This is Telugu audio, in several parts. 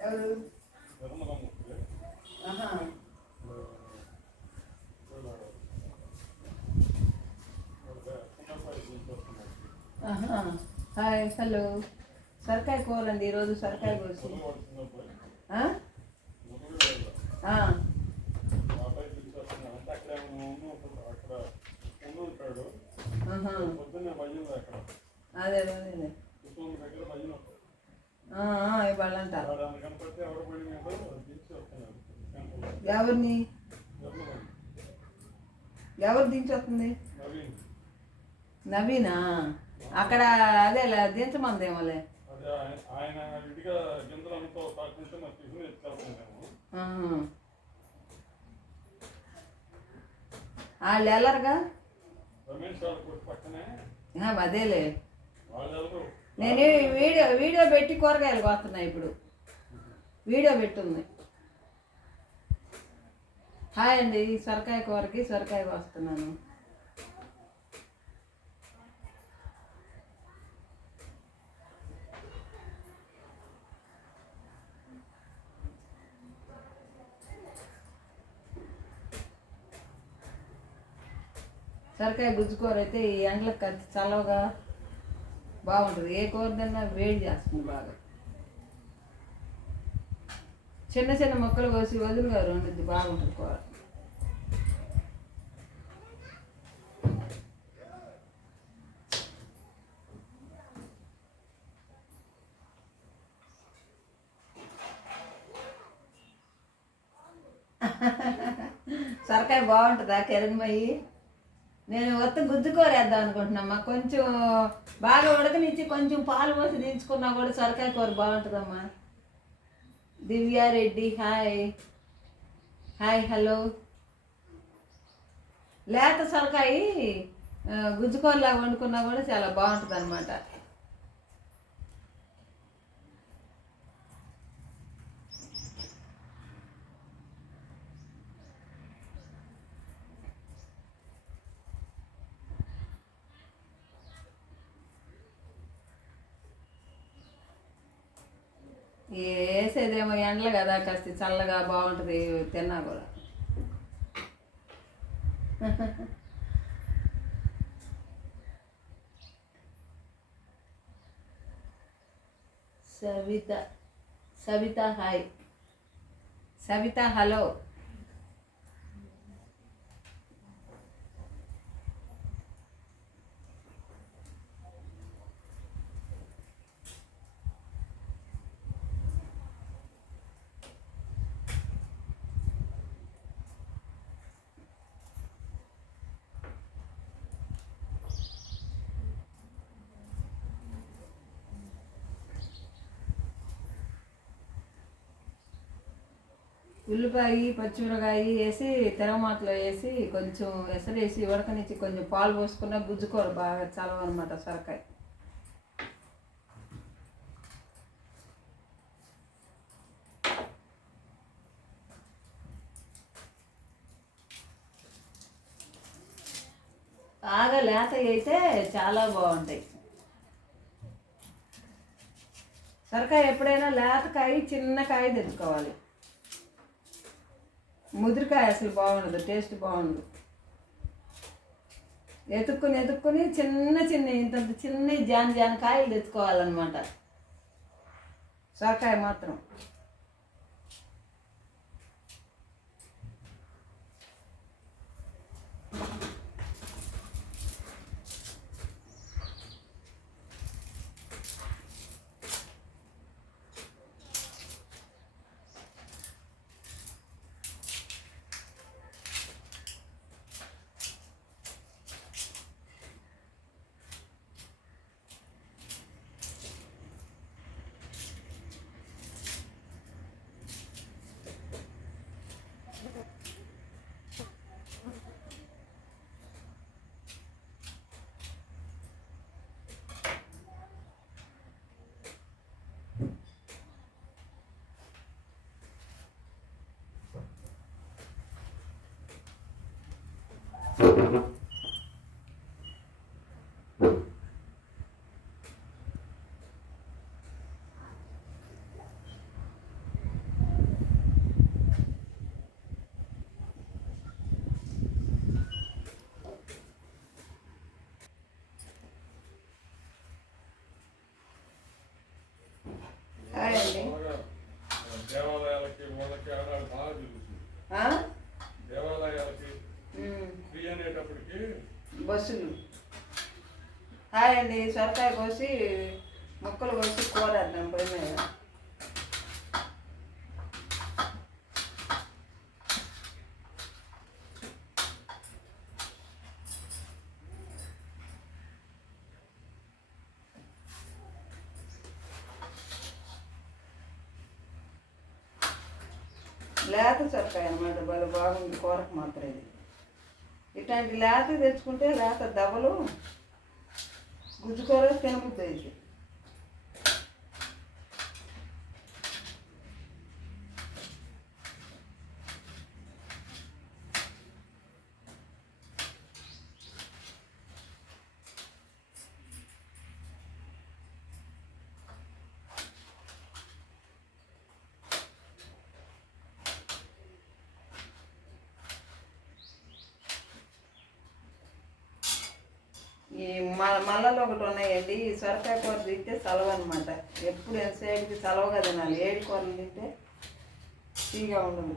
ఎవరు ధర్మదమ్మ వస్తుంది ఆహా. ఆహా. హాయ్ హలో సరకాయ కూరండి ఈరోజు సరకాయ కోసి. అదే అదే కుటుంబం ఎవరిని? ఎవరు దించొస్తుంది? నవీనా? అక్కడ అదే దించమందేమోలే. ఆయన విడిగా గింజలంతో నాకు టిఫిన్. వాళ్ళు వెళ్ళరుగా? రమేష్ వాళ్ళ పక్కనే. అదేలే. నేను వీడియో వీడియో పెట్టి కూరగాయలు కోస్తున్నా ఇప్పుడు. వీడియో పెట్టుంది. హాయ్ అండి సొరకాయ కూరకి సొరకాయ కోస్తున్నాను సొరకాయ గుజ్జుకూర అయితే ఈ ఎండలకు కత్తి చల్లగా బాగుంటుంది. ఏ కూర తిన్నా వేడి చేస్తుంది బాగా. చిన్న చిన్న మొక్కలు కోసి వదులుగా రెండుద్ది బాగుంటుంది కూర. సొరకాయ బాగుంటుందా కిరణ్మయ్యి నేను ఒత్త గుజ్జుకోరేద్దాం అనుకుంటున్నామ్మా. కొంచెం బాగా ఉడకనిచ్చి కొంచెం పాలు పోసి దించుకున్నా కూడా సొరకాయ కూర బాగుంటుందమ్మా. దివ్యారెడ్డి హాయ్. Hi hello. లేత సొరకాయ ఆ, గుజ్జు వండుకున్నా కూడా చాలా బాగుంటుంది అనమాట వేసేదేమో ఎండలు కదా కాస్త చల్లగా బాగుంటుంది తిన్నా కూడా. సవిత సవిత హాయ్. సవిత హలో. ఉల్లిపాయ పచ్చిమిరకాయ వేసి తెరమాటలో వేసి కొంచెం ఎసరేసి ఉడకనిచ్చి కొంచెం పాలు పోసుకున్న గుజ్జుకోరు బాగా చలవ సొరకాయ. బాగా లేత అయితే చాలా బాగుంటాయి. సొరకాయ ఎప్పుడైనా లేతకాయ చిన్న కాయ తెచ్చుకోవాలి. ముదిరికాయ అసలు బాగుండదు టేస్ట్ బాగుండదు. ఎతుక్కుని ఎతుక్కుని చిన్న చిన్న ఇంత చిన్న జాన్ జాన్ కాయలు తెచ్చుకోవాలన్నమాట. సొరకాయ మాత్రం. Ah, é, hein? Olha, que mora que é a Arábia. Hã? బస్సులు హాయ్ అండి సొరకాయ కోసి ముక్కలు కోసి కూర వేద్దాం పొయ్యి మీద. లేత సొరకాయ అన్నమాట భలే బాగుంది కూరకు మాత్రం ఇది. ఇట్లాంటి లేత తెచ్చుకుంటే లేత దెబ్బలు గుజ్జుకూర తినబుద్ది అయితే ఈ మల ఒకటి ఉన్నాయండి. ఈ సొరకాయ కూర తింటే చలవ అనమాట ఎప్పుడు ఎంతసేపుకి చలవగా తినాలి ఏడు కూరలు తింటే తీగా ఉండదు.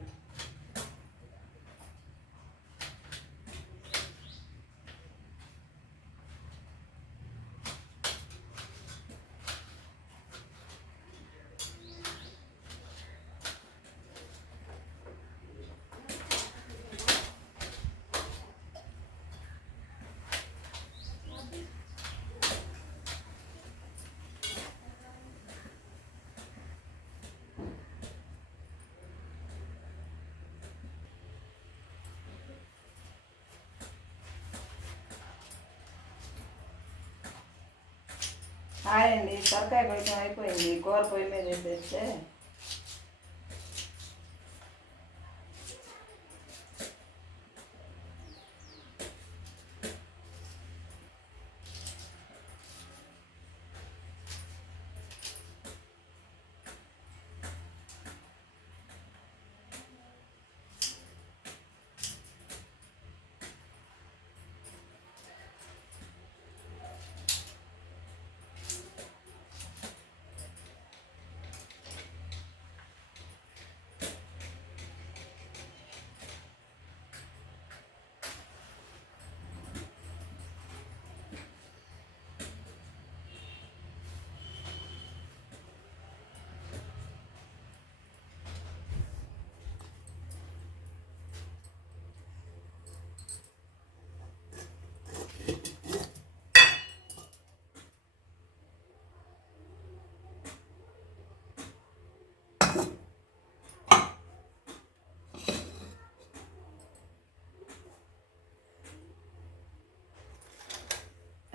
హాయ్ అండి సొరకాయ కొంచెం అయిపోయింది కూర పొయ్యి మీద వేసేస్తే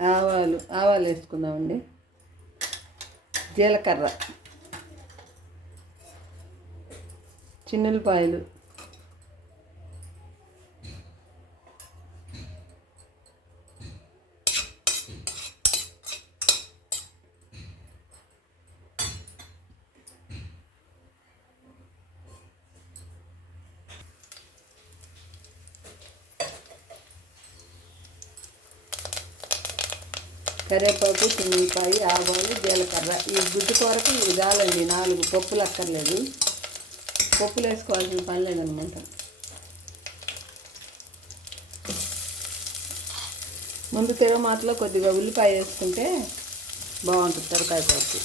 ఆవాలు ఆవాలు వేసుకుందామండి. జీలకర్ర చిన్నులపాయలు కరివేపాకు చిన్నపాయి ఆవాలు జీలకర్ర. ఈ గుడ్డు కూరకు ఇవి చాలండి నాలుగు పప్పులు అక్కర్లేదు. పప్పులు వేసుకోవాల్సిన పని లేదనమాట. ముందు తిరుమాతలో కొద్దిగా ఉల్లిపాయ వేసుకుంటే బాగుంటుంది తరకాయ పప్పు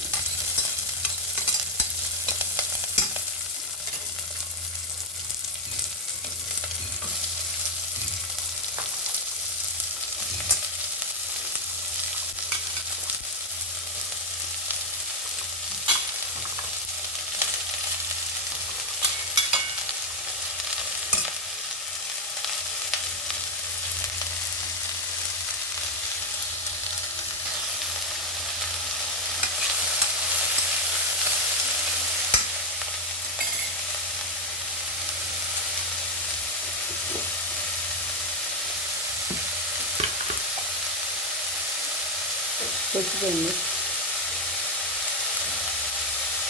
పచ్చిపోయింది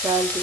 సాల్ట్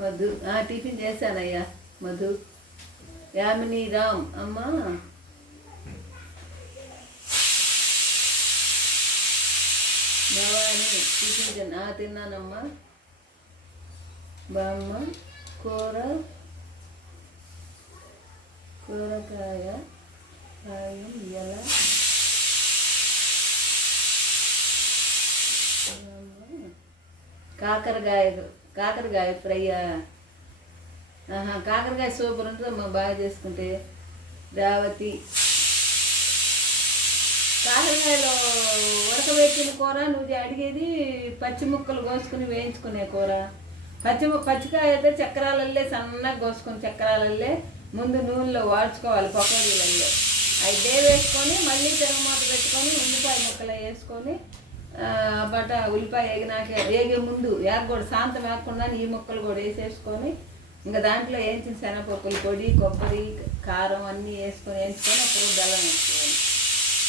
మధు. ఆ, టిఫిన్ చేశానయ్యా మధు. యామిని రామ్ అమ్మా. భవాని టిఫిన్ ఆ, తిన్నానమ్మా. బామ్మ కూర కూరకాయ కాయం ఎలా కాకరకాయలు కాకరకాయ ఫ్రై ఆహా కాకరకాయ సూపర్ ఉంటుంది మా బాగా చేసుకుంటే. రేవతి. కాకరకాయలో ఉడకబెట్టిన కూర నువ్వు అడిగేది పచ్చి ముక్కలు కోసుకుని వేయించుకునే కూర. పచ్చి పచ్చికాయ అయితే చక్రాలల్లే సన్నగా కోసుకొని చక్రాలల్లే ముందు నూనెలో వాడ్చుకోవాలి పకోడీలల్లో. అవి డే వేసుకొని మళ్ళీ తిరగమాత పెట్టుకొని ఉల్లిపాయ ముక్కలు వేసుకొని బట ఉల్లిపాయ వేగినాక వేగే ముందు వేగకూడదు శాంతం వేగకుండా ఈ ముక్కలు కూడా వేసేసుకొని ఇంకా దాంట్లో వేయించిన శనగపప్పులు పొడి కొబ్బరి కారం అన్నీ వేసుకొని వేయించుకొని అప్పుడు బెల్లం వేసుకోవాలి.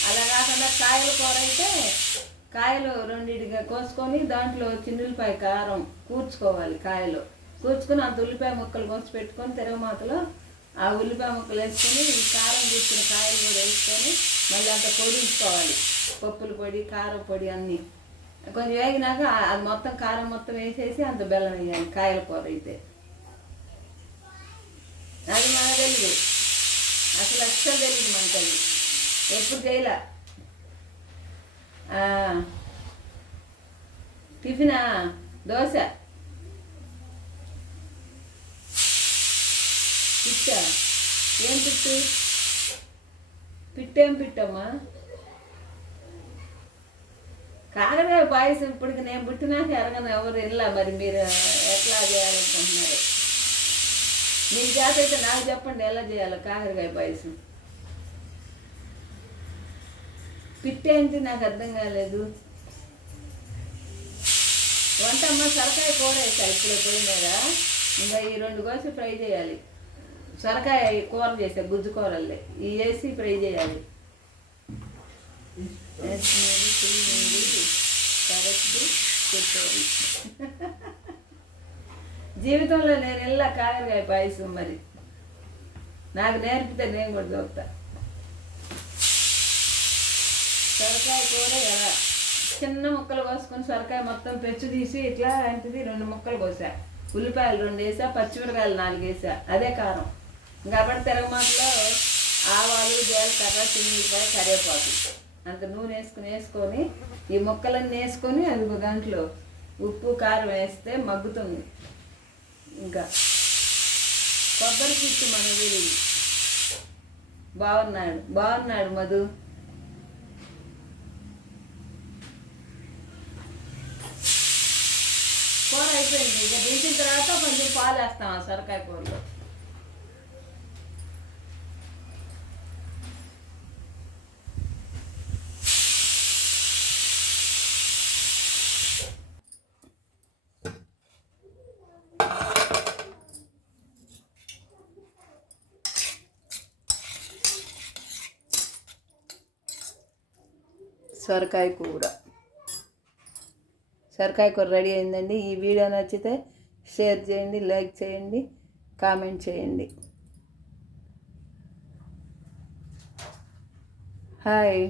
అలా కాకుండా కాయల కూర అయితే కాయలు రెండింటిగా కోసుకొని దాంట్లో చిన్నులపాయ కారం కూర్చుకోవాలి కాయలు. కూర్చుకొని అంత ఉల్లిపాయ ముక్కలు కోసి పెట్టుకొని తిరగమాతలో ఆ ఉల్లిపాయ ముక్కలు వేసుకొని ఈ కారం కూర్చున్న కాయలు కూడా వేసుకొని మళ్ళీ అంత పొడించుకోవాలి పప్పుల పొడి కారం పొడి అన్నీ. కొంచెం వేగినాక అది మొత్తం కారం మొత్తం వేసేసి అంత బెల్లం వేయాలి కాయల కూర అయితే. అది మనకు తెలియదు అసలు అస్సలు తెలియదు మనకు అది. ఎప్పుడు చేయలే. ఆ, టిఫినా? దోశ? పిట్టా? ఏం పిట్టు? పిట్టేం పిట్టమ్మా? కాకరకాయ పాయసం ఇప్పటికి నేను పుట్టినాక ఎరగను ఎవరు వెళ్ళా మరి మీరు ఎట్లా చేయాలనుకుంటున్నారు? మీ చేత అయితే నాకు చెప్పండి ఎలా చేయాలో కాకరకాయ పాయసం? పిట్టేంటి నాకు అర్థం కాలేదు. వంట అమ్మ సొరకాయ కూర వేసాయి ఇప్పుడే పొయ్యి మీద. ఇంకా ఈ రెండు కోసి ఫ్రై చేయాలి. సొరకాయ కూర చేసా గుజ్జు కూరల్లే ఇవి వేసి ఫ్రై చేయాలి. వేసినది, తిరిగింది, కరెక్ట్ చెప్పాలి జీవితంలో నేను వెళ్ళా కాకరకాయ పాయసం మరి. నాకు నేర్పితే నేను కూడా చూస్తా సొరకాయ కూర ఎలా? చిన్న ముక్కలు కోసుకొని సొరకాయ మొత్తం పెచ్చు తీసి ఇట్లా లాంటిది రెండు ముక్కలు కోసా. ఉల్లిపాయలు రెండు వేసా పచ్చిమిరకాయలు నాలుగు వేసా. అదే కారం. కాబట్టి మాటలో ఆవాలు జీలకర్ర చిన్నపాయ కరివేపాకు. అంత నూనె వేసుకుని వేసుకొని ఈ ముక్కలన్నీ వేసుకొని అది ఒక దాంట్లో ఉప్పు కారం వేస్తే మగ్గుతుంది. ఇంకా కొబ్బరి పిచ్చి మన వీరి బాగున్నాడు. బాగున్నాడు మధు. కూర అయిపోయింది. ఇక దించిన తర్వాత కొంచెం పాలు వేస్తాం ఆ సొరకాయ కూరలో. సొరకాయ కూర. సొరకాయ కూర రెడీ అయిందండి. ఈ వీడియో నచ్చితే షేర్ చేయండి లైక్ చేయండి కామెంట్ చేయండి. హాయ్.